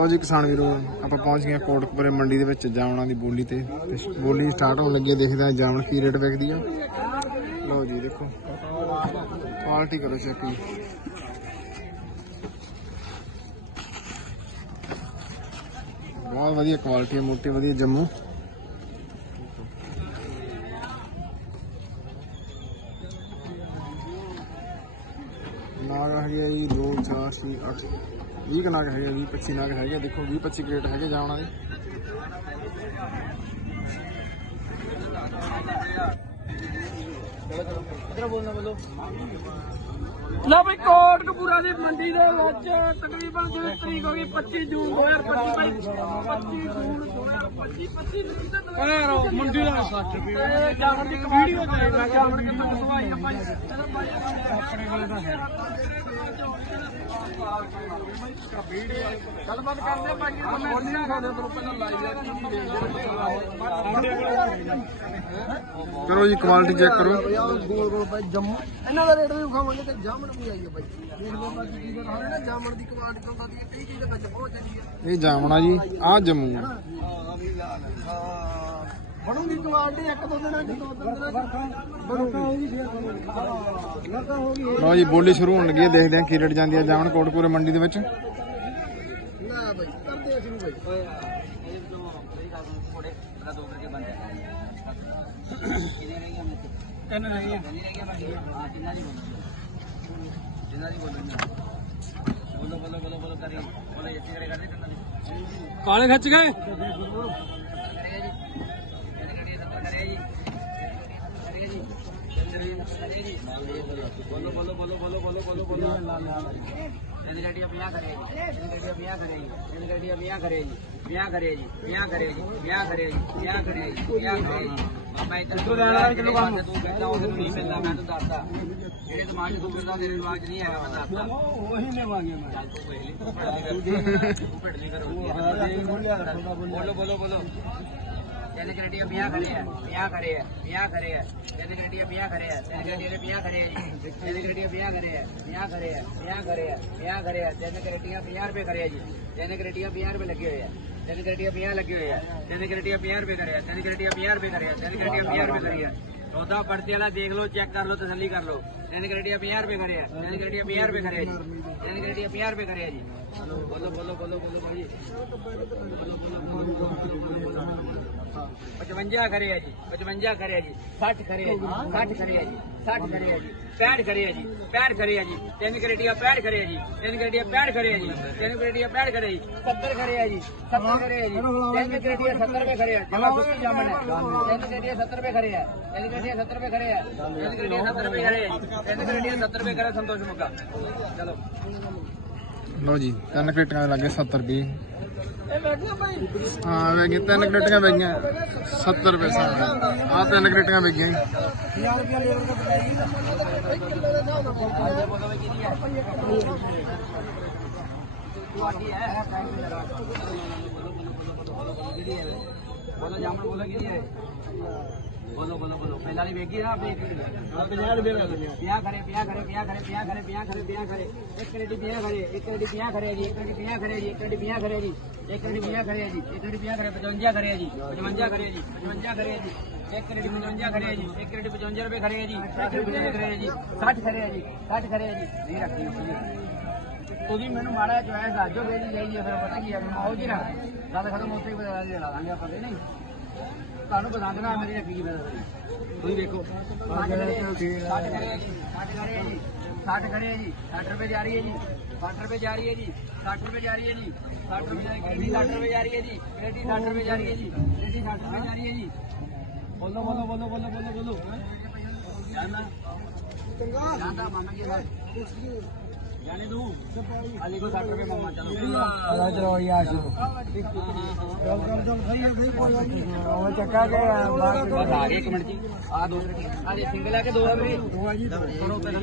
ਲੋ ਜੀ ਕਿਸਾਨ ਵੀਰੋ, ਆਪਾਂ ਪਹੁੰਚ ਗਏ ਹਾਂ ਕੋਟਕਪੁਰੇ ਮੰਡੀ ਦੇ ਵਿੱਚ ਜਾਮਣਾ ਦੀ ਬੋਲੀ ਤੇ। ਬੋਲੀ ਸਟਾਰਟ ਹੋਣ ਲੱਗੀ ਦੇਖਦਾ ਦੇਖਦੇ ਜਾਮਣ ਕੀ ਰੇਟ ਵਿਕਦੀ ਆ। ਲੋ ਜੀ ਦੇਖੋ ਕੁਆਲਿਟੀ ਕਰੋ ਚੈੱਕ ਜੀ। ਬਹੁਤ ਵਧੀਆ ਕੁਆਲਿਟੀ ਮੋਟੀ ਵਧੀਆ ਜੰਮੂ। ਹੈਗੇ ਆ ਜੀ 2 4 6 8 20 ਕੁ ਨਾਗ ਹੈਗੇ 20 25 ਨਾਗ ਹੈਗੇ ਆ। ਦੇਖੋ 20 25 ਕ੍ਰੇਟ ਹੈਗੇ ਜਾਮਣਾ ਦੇ ਲਓ ਬਈ ਕੋਟਕਪੂਰਾ ਦੀ ਮੰਡੀ ਦੇ ਵਿੱਚ ਤਕਰੀਬਨ ਜਿਵੇਂ ਤਰੀਕ ਹੋ ਗਈ 25 ਜੂਨ 2025 ਬਾਈ 25 ਜੂਨ 2025 25 ਨੂੰ ਤੇ ਮੰਡੀ ਦਾ 60 ਰੁਪਏ ਜਾਵਣ ਦੀ ਵੀਡੀਓ ਤੇ ਮੈਂ ਜਾਵਣ ਕਿੱਥੋਂ ਦਵਾਈ ਆ ਬਾਈ ਆਪਣੇ ਕੋਲ ਦਾ। ਗੱਲਬਾਤ ਕਰਦੇ ਆ ਬਾਕੀ ਕਮੈਂਟ ਨਹੀਂ ਖਾਣੇ ਤੋਂ ਪਹਿਲਾਂ ਲਾਈਵ ਆ ਕਰੋ ਜੀ ਕੁਆਲਿਟੀ ਚੈੱਕ ਕਰੋ। ਜੰਮ ਇਹਨਾਂ ਦਾ ਰੇਟ ਵੀ ਵਿਖਾਵਾਂਗੇ ਤੇ ਜਾਮਣ ਲਓ ਰਹੇ ਇਹ ਜਾਮਣਾ ਜੀ ਆ ਜੰਮੂ। ਬਣੂਗੀ ਕੁਆਲਿਟੀ ਇੱਕ ਦੋ ਦਿਨਾਂ ਚ ਦੋ ਤਿੰਨ ਦਿਨਾਂ ਚ। ਬਣੂਗੀ। ਲਗਾ ਹੋ ਗਈ ਲੋ ਜੀ ਬੋਲੀ ਸ਼ੁਰੂ ਹੋਣ ਲੱਗੀ ਹੈ ਦੇਖਦੇ ਹਾਂ ਕੀ ਰੇਟ ਜਾਂਦੀ ਹੈ ਜਾਮਣ ਕੋਟਕਪੁਰੇ ਮੰਡੀ ਦੇ ਵਿੱਚ। ਨਾ ਬਾਈ ਕਰਦੇ ਅਸੀਂ ਬਾਈ। ਤਿੰਨ ਨਹੀਂ ਆ ਕਾਲੇ ਖੱਚ ਗਏ ਇਹਦੀ ਗੱਡੀ 50 ਕਰੇ ਜੀ ਇਹਦੀ ਗੱਡੀ 50 ਕਰੇ ਜੀ ਇਹਦੀ ਗੱਡੀ 50 ਕਰੇ ਜੀ 50 ਕਰੇ ਜੀ 50 ਕਰੇ ਜੀ 50 ਕਰੇ ਜੀ 50 ਕਰੇ ਜੀ 50 ਕਰੇ ਜੀ ਬਾਬਾ ਇੱਧਰ ਤੋਂ ਲੈਣਾ ਕਿਲੋ ਕੰਮ? ਤੂੰ ਕਹਿੰਦਾ ਉਹ ਨਹੀਂ ਮਿਲਦਾ ਮੈਂ ਤੈਨੂੰ ਦੱਸਦਾ। ਜਿਹੜੇ ਦਿਮਾਗ 'ਚ ਤੂੰ ਕਹਿੰਦਾ ਤੇਰੇ ਰਿਵਾਜ ਨਹੀਂ ਹੈਗਾ ਮੈਂ ਦੱਸਦਾ। ਉਹੀ ਲੈਵਾਂਗੇ ਮੈਂ। ਚੱਲ ਤੂੰ ਪਹਿਲੀ ਤੂੰ ਭੜਲੀ ਕਰੋ। ਬੋਲੋ ਬੋਲੋ ਬੋਲੋ। ਤਿੰਨ ਗਰੇਡੀਆਂ 50 ਖੜੇ ਆ 50 ਖੜੇ ਆ 50 ਖੜੇ ਆ। ਤਿੰਨ ਗਰੇਡੀਆਂ 50 ਖੜੇ ਆ ਤਿੰਨ ਗਰੇਡੀਆਂ 50 ਖੜੇ ਆ ਜੀ। ਤਿੰਨ ਗਰੇਡੀਆਂ 50 ਖੜੇ ਆ 50 ਖੜੇ ਆ 50 ਖੜੇ ਆ 50 ਖੜੇ ਆ। ਤਿੰਨ ਗਰੇਡੀਆਂ 50 ਰੁਪਏ ਖੜੇ ਆ ਜੀ। ਤਿੰਨ ਗਰੇਡੀਆਂ 50 ਰੁਪਏ ਲੱਗੇ ਹੋਏ ਆ। ਤਿੰਨ ਗਰੇਡੀਆਂ 50 ਲੱਗੇ ਹੋਏ ਆ ਤਿੰਨ ਗਰੇਡੀਆਂ 50 ਰੁਪਏ ਕਰਿਆ ਆ ਤਿੰਨ ਗਰੇਡੀਆਂ 50 ਰੁਪਏ ਕਰਿਆ ਆ ਤਿੰਨ ਗਰੇਡੀਆਂ 50 ਰੁਪਏ ਕਰਿਆ ਆ ਚੌਦਾ ਪੜਤੇ ਵਾਲਾ ਦੇਖ ਲਓ ਚੈੱਕ ਕਰ ਲਓ ਤਸੱਲੀ ਕਰ ਲਓ ਤਿੰਨ ਗਰੇਡੀਆਂ 50 ਰੁਪਏ ਕਰਿਆ ਆ ਤਿੰਨ ਗਰੇਡੀਆਂ 50 ਰੁਪਏ ਕਰਿਆ ਜੀ ਤਿੰਨ ਗਰੇਡੀਆਂ 50 ਰੁਪਏ ਕਰਿਆ ਜੀ ਬੋਲੋ ਬੋਲੋ ਬੋਲੋ ਬੋਲੋ ਭਾਈ 55 ਕਰੇ ਆ ਜੀ 55 ਕਰੇ ਆ ਜੀ 60 ਕਰੇ ਆ ਜੀ 60 ਕਰੇ ਆ ਜੀ 60 ਕਰੇ ਆ ਜੀ 65 ਕਰੇ ਆ ਜੀ 65 ਕਰੇ ਆ ਜੀ ਤਿੰਨ ਗਰੇਡੀਆਂ 65 ਕਰੇ ਆ ਜੀ ਤਿੰਨ ਗਰੇਡੀਆਂ 65 ਕਰੇ ਆ ਜੀ ਤਿੰਨ ਗਰੇਡੀਆਂ 65 ਕਰੇ ਆ ਜੀ 70 ਕਰੇ ਆ ਜੀ 70 ਕਰੇ ਆ ਜੀ ਤਿੰਨ ਗਰੇਡੀਆਂ 70 ਰੁਪਏ ਕਰੇ ਆ ਜਮਾ ਸੁੱਕੀ ਜਾਮਣ ਹੈ ਤਿੰਨ ਗਰੇਡੀਆਂ 70 ਰੁਪਏ ਕਰੇ ਆ ਤਿੰਨ ਗਰੇਡੀਆਂ 70 ਰੁਪਏ ਕਰੇ ਆ ਤਿੰਨ ਗਰੇਡੀਆਂ 70 ਰੁਪਏ ਕਰੇ ਆ ਜੀ ਤਿੰਨ ਗਰੇਡੀਆਂ 70 ਰੁਪਏ ਕਰੇ ਸੰਤੋਸ਼ ਮੁੱਗਾ ਚਲੋ ਲੋ ਜੀ ਤਿੰਨ ਕ੍ਰੇਟਾਂ ਦੇ ਲੱਗੇ 70 ਰੁਪਏ ਹਾਂ ਵੇਗੀ ਤਿੰਨ ਕ੍ਰੇਟਾਂ ਵੇਗੀਆਂ 70 ਰੁਪਏ ਸਾਂ ਆ ਤਿੰਨ ਕ੍ਰੇਟਾਂ ਵੇਗੀਆਂ ਜੀ। ਬੋਲੋ ਜਾਮਣ ਬੋਲੋ ਕਿਹਦੀ ਹੈ ਬੋਲੋ ਬੋਲੋ ਬੋਲੋ ਪਹਿਲਾਂ ਵਾਲੀ ਵੇਖੀ ਆਪਣੀ 50 ਰੁਪਏ ਲੱਗ ਗਿਆ 50 ਕਰੇ 50 ਕਰੇ 50 ਕਰੇ 50 ਕਰੇ 50 ਕਰੇ 50 ਕਰੇ ਇੱਕ ਰੇਡੀ 50 ਕਰੇ ਇੱਕ ਰੇਡੀ 50 ਕਰੇ ਜੀ ਇੱਕ ਰੇਡੀ 50 ਕਰੇ ਜੀ ਇੱਕ ਰੇਡੀ 50 ਕਰੇ ਜੀ ਇੱਕ ਰੇਡੀ 50 ਕਰੇ ਜੀ ਇੱਕ ਰੇਡੀ 50 ਕਰੇ 55 ਕਰੇ ਜੀ 55 ਕਰੇ ਜੀ 55 ਕਰੇ ਜੀ ਇੱਕ ਰੇਡੀ 55 ਕਰੇ ਜੀ ਇੱਕ ਰੇਡੀ 55 ਰੁਪਏ ਕਰੇ ਜੀ ਇੱਕ ਰੇਡੀ 55 ਕਰੇ ਜੀ 60 ਕਰੇ ਜੀ 60 ਕਰੇ ਜੀ ਨਹੀਂ ਰੱਖੀ ਜੀ ਤੁਸੀਂ ਮੈਨੂੰ ਮਾੜਾ ਜਿਹਾ ਚੋਇਸ ਦੱਸ ਦਿਓ ਫੇਰ ਹੀ ਜਾਈਏ ਫਿਰ ਪਤਾ ਕੀ ਹੈ ਆਓ ਜੀ ਨਾ ਗੱਲ ਖਤਮ ਉੱਥੇ ਹੀ ਬਦਲਾ ਦੇ ਲਾ ਦਾਂਗੇ ਆਪਾਂ ਨਹੀਂ ਤੁਹਾਨੂੰ ਪਸੰਦ ਨਾ ਮੇਰੀ ਜੀ ਫਿਰ ਤੁਸੀਂ ਦੇਖੋ। 60 ਕਰੇ ਜੀ 60 ਕਰੇ ਜੀ। 60 ਕਰੇ ਜੀ। 60 ਕਰੇ ਜੀ। 60 ਰੁਪਏ ਜਾ ਰਹੀ ਹੈ ਜੀ। 60 ਰੁਪਏ ਜਾ ਰਹੀ ਹੈ ਜੀ। 60 ਰੁਪਏ ਜਾ ਰਹੀ ਹੈ ਜੀ। 60 ਰੁਪਏ ਜਾ ਰਹੀ ਹੈ 60 ਰੁਪਏ ਜਾ ਰਹੀ ਹੈ ਜੀ। ਰੇਡੀ 60 ਰੁਪਏ ਜਾ ਰਹੀ ਹੈ ਜੀ। ਰੇਡੀ 60 ਰੁਪਏ ਜਾ ਰਹੀ ਹੈ ਜੀ। ਬੋਲੋ ਬੋਲੋ ਬੋਲੋ ਬੋਲੋ ਬੋਲੋ ਬੋਲੋ। ਜਾਨਾ ਚੰਗਾ ਜਾਂਦਾ ਮਾਮਾ ਜੀ ਜਾਣੇ ਤੂੰ? ਅੱਜ ਕੋ 60 ਰੁਪਏ ਮਾਮਾ ਚਲੋ। ਚਲੋ ਚਲੋ ਯਾਰ ਚਲ ਚਲ ਚਲ ਸਹੀ ਹੈ ਸਹੀ ਕੋਈ ਗੱਲ ਨਹੀਂ। ਉਹ ਚੱਕਾ ਕੇ ਬਸ ਆ ਗਏ ਇੱਕ ਮਿੰਟ ਜੀ ਆ ਦੋ। ਆ ਸਿੰਗਲ ਆ ਕੇ ਦੋ ਆ ਵੀਰੇ। ਦੋ ਆ ਜੀ ਕਰੋ ਪਹਿਲਾਂ